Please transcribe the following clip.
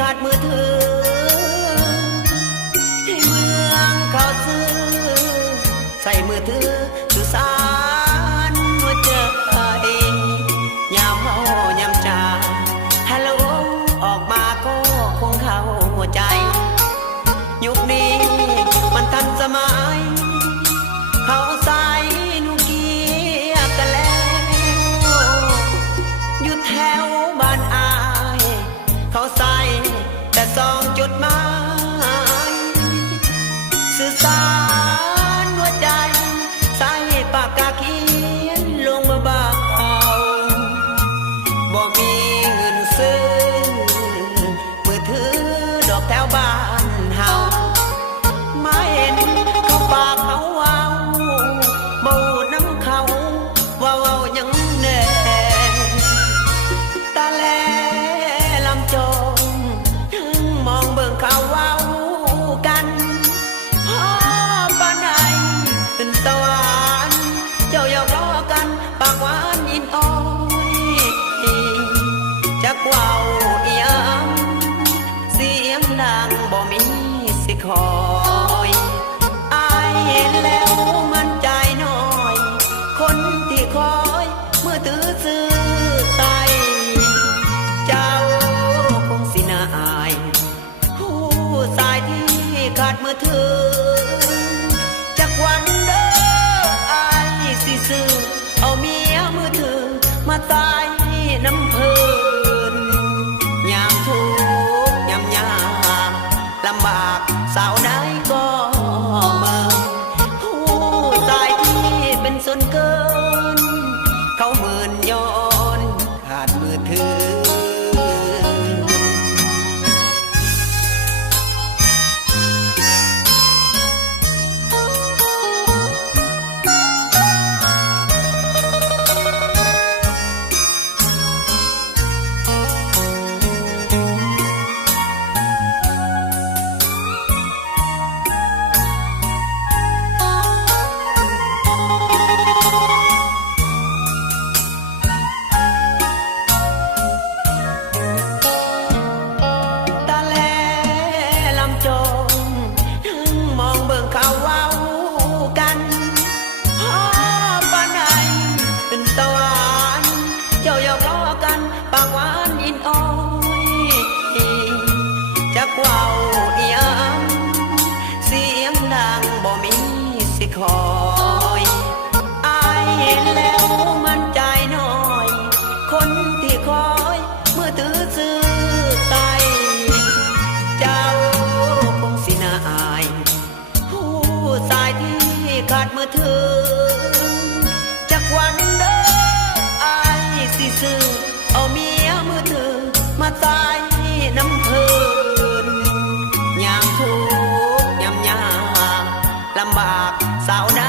ขาดมือถือในเมืองเขาซื้อใส่มือถือสื่อสารหัวใจยามเมายามจาฮัลโหลออกมาก็คงเข้าหัวใจยุคนี้มันทันสมัยเขาใส่นูเกียกันแล้วอยู่แถวบ้านอายเขาใส่แต่2 จุดหมายสื่อสารหัวใจใส่ปากกาเขียนลงมาเบาบ่มีเงินซื้อมือถือดอกแถวบ้านเฮามาเห็นเขาปากเขาว้าวบ่น้ำเขาว้าวยังแน่ตาแลลำจงมองเบิ่งเขาว้าวกันพ่อปานใดเป็นสวรรค์เจ้าอยากรอกันปากหวานยินอ้อยจักว้าวอีหยังเสียงดังบ่มีสิคอยอายเห็นแล้วมันใจน้อยคนที่คอยมือถือซื้อใส่เจ้าคงสิน่าอายผู้สายที่ขาดมือถือจากวันเด้ออายสิซื้อเอาเมียมือถือมาตายน้ำเพลินยามทุกข์ยามยากลำบากสาวใดก็เมินผู้สายที่เป็นส่วนเกินเขาหมื่นย้อนขาดมือถือปากหวานยินอ้อยจักว้าวอีหยังเสียงดังบ่มีสิคอยอายเห็นแล้วมันใจน้อยคนที่คอยมือถือซื้อใส่เจ้าคงสิน่าอายผู้สายที่ขาดมือถือจักวันเด้ออายสิซื้อเอาเมียมือถือมาตายน้ำเพลินยามทุกข์ยามยากลำบากสาวใด